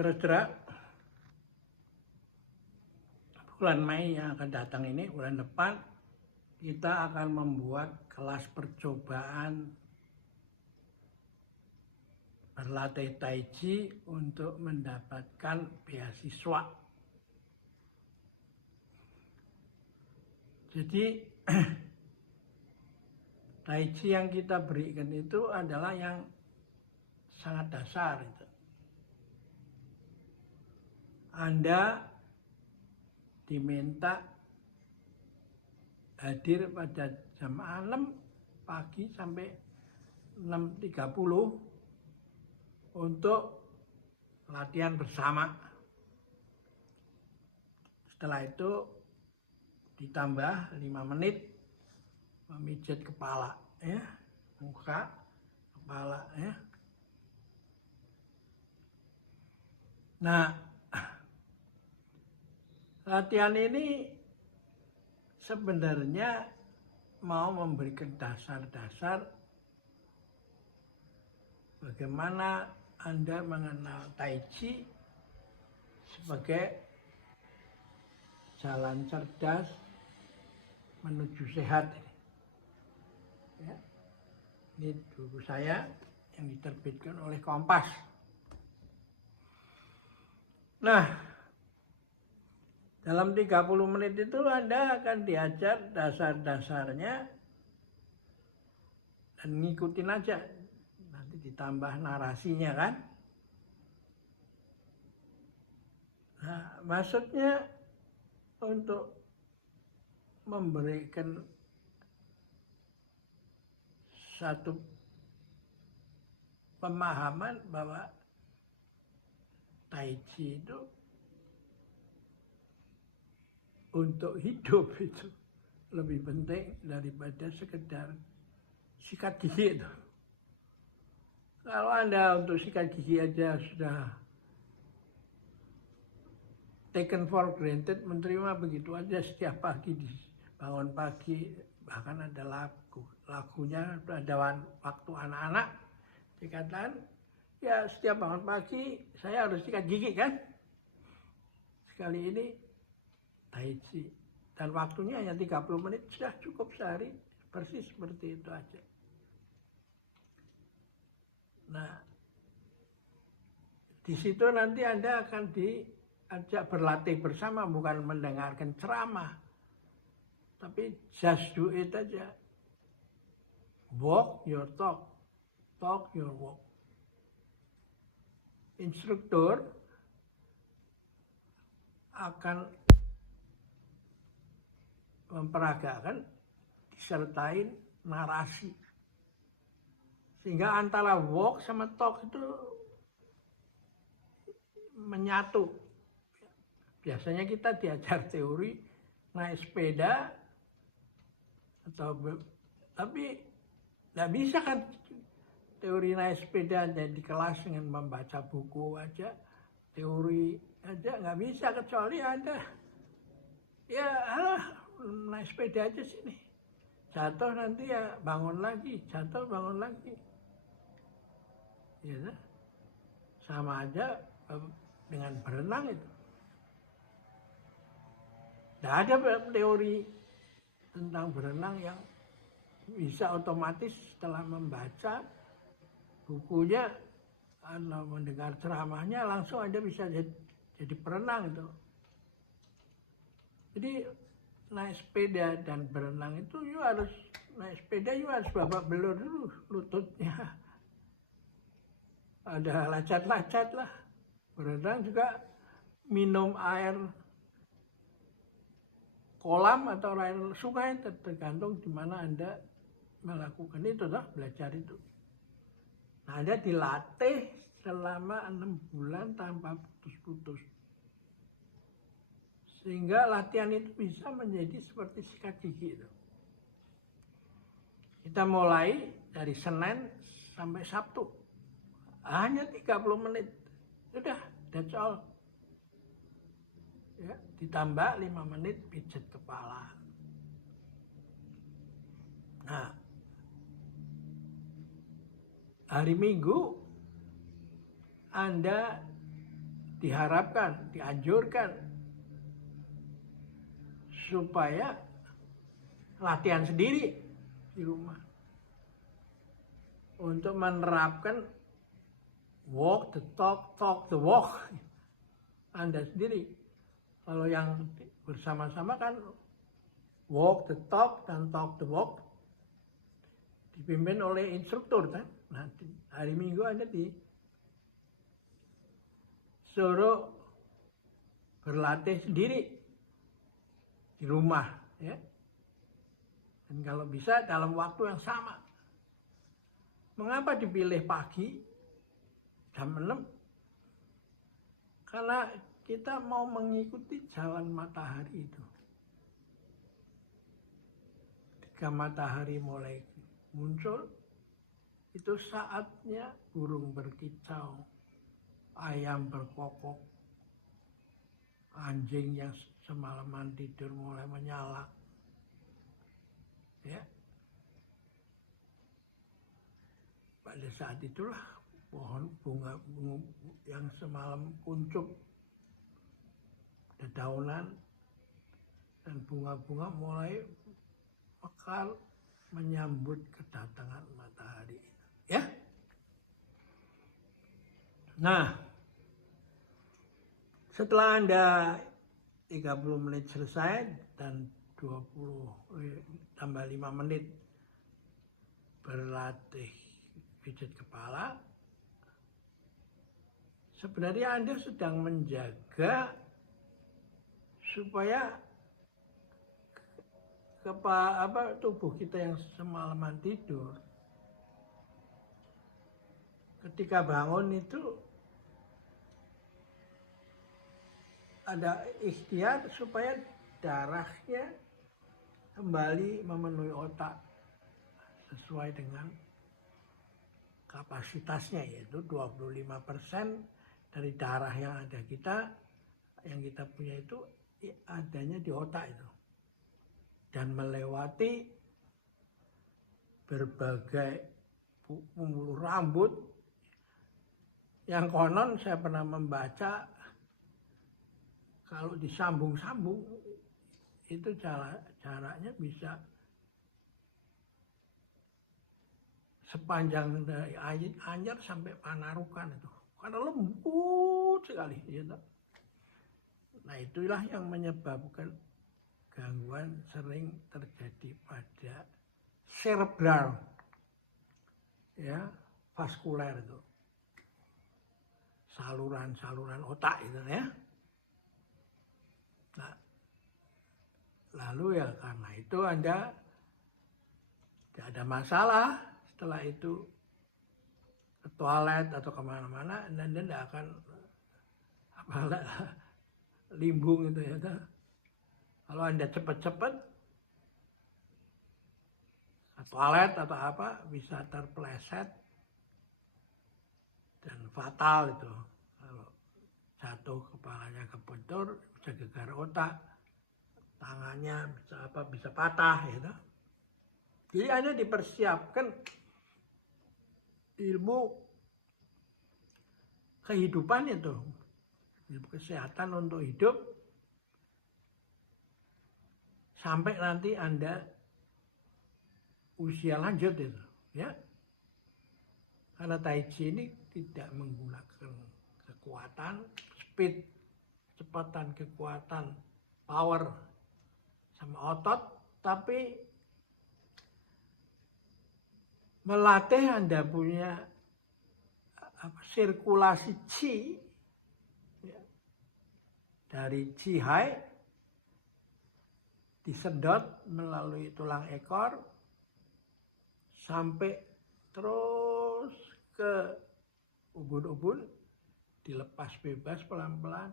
Saudara-saudara, bulan Mei yang akan datang ini, bulan depan, kita akan membuat kelas percobaan berlatih Tai Chi untuk mendapatkan beasiswa. Jadi, Tai Chi yang kita berikan itu adalah yang sangat dasar. Anda diminta hadir pada jam 6 pagi sampai 6.30 untuk latihan bersama. Setelah itu ditambah 5 menit memijat kepala, ya, muka, kepala, ya. Nah, latihan ini sebenarnya mau memberikan dasar-dasar bagaimana Anda mengenal Tai Chi sebagai jalan cerdas menuju sehat. Ya. Ini buku saya yang diterbitkan oleh Kompas. Nah, dalam 30 menit itu Anda akan diajar dasar-dasarnya dan ngikutin aja. Nanti ditambah narasinya kan. Nah, maksudnya untuk memberikan satu pemahaman bahwa Tai Chi itu untuk hidup itu lebih penting daripada sekedar sikat gigi itu. Kalau Anda untuk sikat gigi aja sudah taken for granted, menerima begitu aja setiap pagi, bangun pagi, bahkan ada lagunya, ada waktu anak-anak dikatakan, ya setiap bangun pagi saya harus sikat gigi kan. Sekali ini Tai Chi. Dan waktunya hanya 30 menit, sudah cukup sehari, persis seperti itu aja. Nah, di situ nanti Anda akan diajak berlatih bersama, bukan mendengarkan ceramah. Tapi just do it aja. Walk your talk, talk your walk. Instruktur akan memperagakan disertain narasi. Sehingga antara walk sama talk itu menyatu. Biasanya kita diajar teori naik sepeda tapi nggak bisa kan teori naik sepeda di kelas dengan membaca buku aja, teori aja nggak bisa, kecuali Anda naik sepeda aja sini, jatuh nanti ya bangun lagi, jatuh bangun lagi, ya, sama aja dengan berenang itu. Tidak ada teori tentang berenang yang bisa otomatis setelah membaca bukunya atau mendengar ceramahnya langsung Anda bisa jadi perenang itu. Jadi naik sepeda dan berenang itu naik sepeda harus babak belur dulu lututnya. Ada lacat-lacat lah. Berenang juga minum air kolam atau air sungai, tergantung di mana Anda melakukan itu, belajar itu. Nah, Anda dilatih selama 6 bulan tanpa putus-putus. Sehingga latihan itu bisa menjadi seperti sikat gigi itu. Kita mulai dari Senin sampai Sabtu. Hanya 30 menit. Sudah, that's all. Ya, ditambah 5 menit pijat kepala. Nah, hari Minggu Anda diharapkan, dianjurkan supaya latihan sendiri di rumah untuk menerapkan walk the talk, talk the walk. Anda sendiri. Kalau yang bersama-sama kan walk the talk dan talk the walk dipimpin oleh instruktur kan. Nanti hari Minggu Anda disuruh berlatih sendiri di rumah ya. Dan kalau bisa dalam waktu yang sama. Mengapa dipilih pagi jam 6? Karena kita mau mengikuti jalan matahari itu. Ketika matahari mulai muncul, itu saatnya burung berkicau, ayam berkokok, anjing yang semalaman tidur mulai menyala. Ya. Pada saat itulah pohon bunga yang semalam kuncup dedaunan dan bunga-bunga mulai mekar menyambut kedatangan matahari. Ya. Nah, setelah Anda 30 menit selesai dan tambah 5 menit berlatih pijat kepala, sebenarnya Anda sedang menjaga supaya tubuh kita yang semalaman tidur ketika bangun itu ada ikhtiar supaya darahnya kembali memenuhi otak sesuai dengan kapasitasnya, yaitu 25% dari darah yang ada yang kita punya itu adanya di otak itu, dan melewati berbagai pembuluh rambut yang konon saya pernah membaca kalau disambung-sambung itu jaraknya bisa sepanjang dari Anyer sampai Panarukan itu, karena lembut sekali. Gitu. Nah itulah yang menyebabkan gangguan sering terjadi pada cerebral, ya, vaskuler itu, saluran-saluran otak itu ya. Nah, lalu ya karena itu Anda tidak ada masalah setelah itu ke toilet atau kemana-mana, Anda tidak akan limbung itu ya. Kalau Anda cepat-cepat ke toilet atau apa bisa terpleset dan fatal itu. Kalau jatuh kepalanya kebentur bisa gegar otak, tangannya bisa patah gitu. Jadi Anda dipersiapkan ilmu kehidupan itu, ilmu kesehatan untuk hidup sampai nanti Anda usia lanjut itu, ya. Karena Tai Chi ini tidak menggunakan kekuatan, speed, kecepatan, kekuatan, power, sama otot, tapi melatih Anda punya sirkulasi Qi, ya, dari Qi Hai disedot melalui tulang ekor sampai terus ke ubun-ubun, dilepas bebas pelan-pelan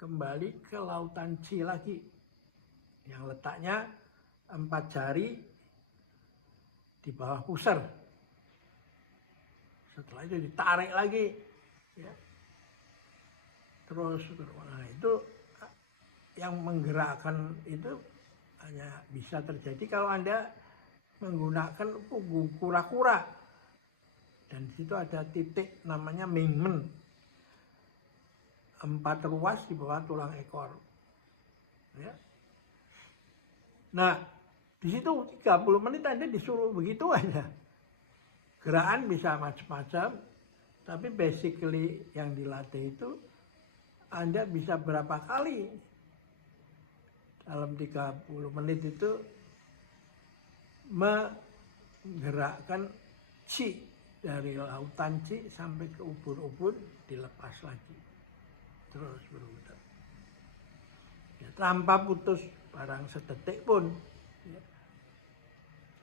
kembali ke lautan Qi lagi yang letaknya 4 jari di bawah pusar. Setelah itu ditarik lagi, ya. Terus, nah itu yang menggerakkan itu hanya bisa terjadi kalau Anda menggunakan punggung kura-kura, dan di situ ada titik namanya Mingmen. 4 ruas di bawah tulang ekor. Ya. Nah, di situ 30 menit Anda disuruh begitu aja. Gerakan bisa macam-macam, tapi basically yang dilatih itu Anda bisa berapa kali dalam 30 menit itu menggerakkan qi dari lautan qi sampai ke ubun-ubun, dilepas lagi terus berputar ya, tanpa putus barang sedetik pun ya.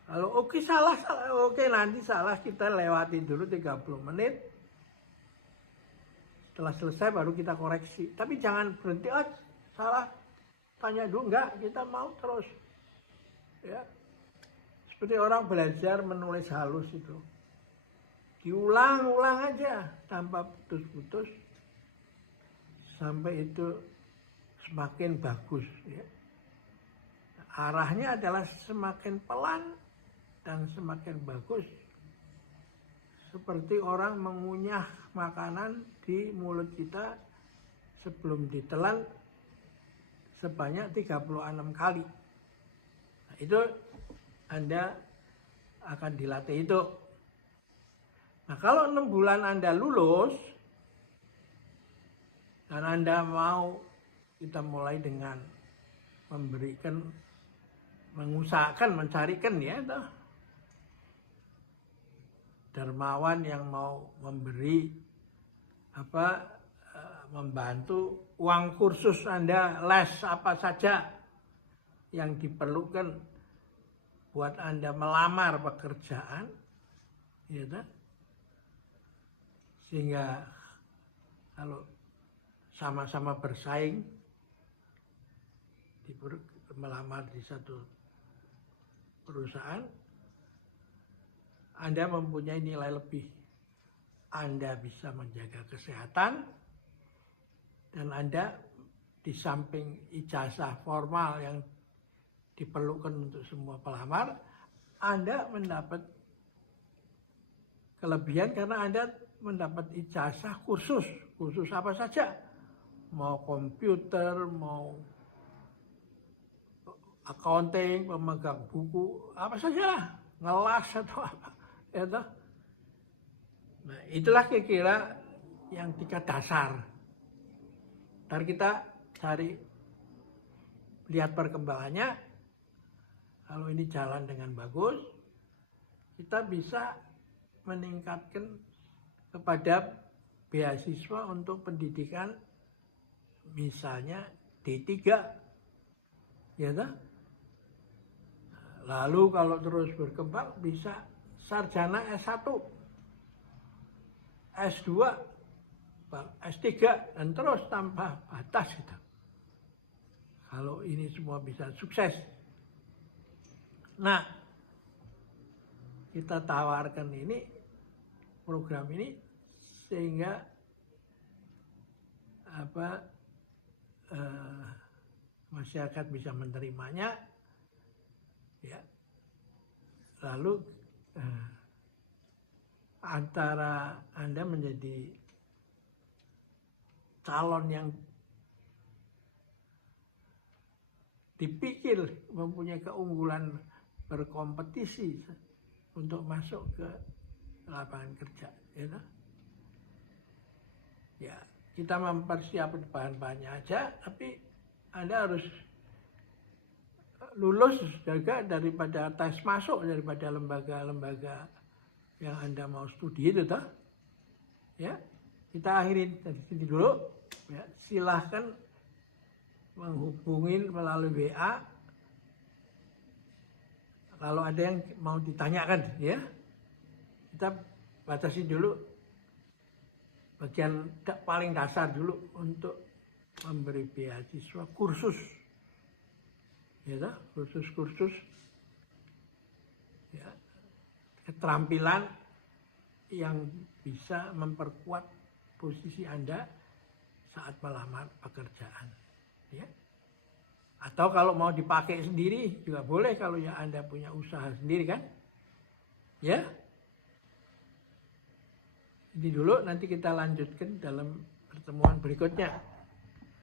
Kalau oke salah, oke nanti salah, kita lewati dulu 30 menit, setelah selesai baru kita koreksi, tapi jangan berhenti, salah, tanya dulu, enggak, kita mau terus ya. Seperti orang belajar menulis halus itu, diulang-ulang aja tanpa putus-putus sampai itu semakin bagus ya. Arahnya adalah semakin pelan dan semakin bagus, seperti orang mengunyah makanan di mulut kita sebelum ditelan sebanyak 36 kali. Nah, itu Anda akan dilatih itu. Nah, kalau 6 bulan Anda lulus dan Anda mau, kita mulai dengan memberikan, mengusahakan, mencarikan ya, dermawan yang mau memberi membantu uang kursus Anda, les apa saja yang diperlukan buat Anda melamar pekerjaan, gitu. Sehingga kalau sama-sama bersaing melamar di satu perusahaan, Anda mempunyai nilai lebih. Anda bisa menjaga kesehatan, dan Anda di samping ijazah formal yang diperlukan untuk semua pelamar, Anda mendapat kelebihan karena Anda mendapat ijazah kursus apa saja, mau komputer, mau accounting, pemegang buku, apa saja lah, ngelas atau apa, ya toh. Nah, itulah kira-kira yang 3 dasar. Ntar kita cari, lihat perkembangannya. Kalau ini jalan dengan bagus, kita bisa meningkatkan kepada beasiswa untuk pendidikan, misalnya D3, ya toh? Lalu kalau terus berkembang bisa sarjana S1, S2, S3, dan terus tanpa batas gitu. Kalau ini semua bisa sukses. Nah, kita tawarkan ini, program ini, sehingga masyarakat bisa menerimanya, ya. Lalu antara Anda menjadi calon yang dipikir mempunyai keunggulan berkompetisi untuk masuk ke lapangan kerja, ya. Ya, kita mempersiapkan bahan-bahannya aja, tapi Anda harus lulus juga daripada tes masuk, daripada lembaga-lembaga yang Anda mau studi itu, toh. Ya, kita akhirin dari sini dulu. Ya, silahkan menghubungin melalui WA kalau ada yang mau ditanyakan, ya. Kita batasi dulu bagian paling dasar dulu untuk memberi beasiswa kursus, ya, kursus-kursus, ya, keterampilan yang bisa memperkuat posisi Anda saat melamar pekerjaan, ya. Atau kalau mau dipakai sendiri juga boleh kalau ya Anda punya usaha sendiri, kan, ya. Ini dulu, nanti kita lanjutkan dalam pertemuan berikutnya.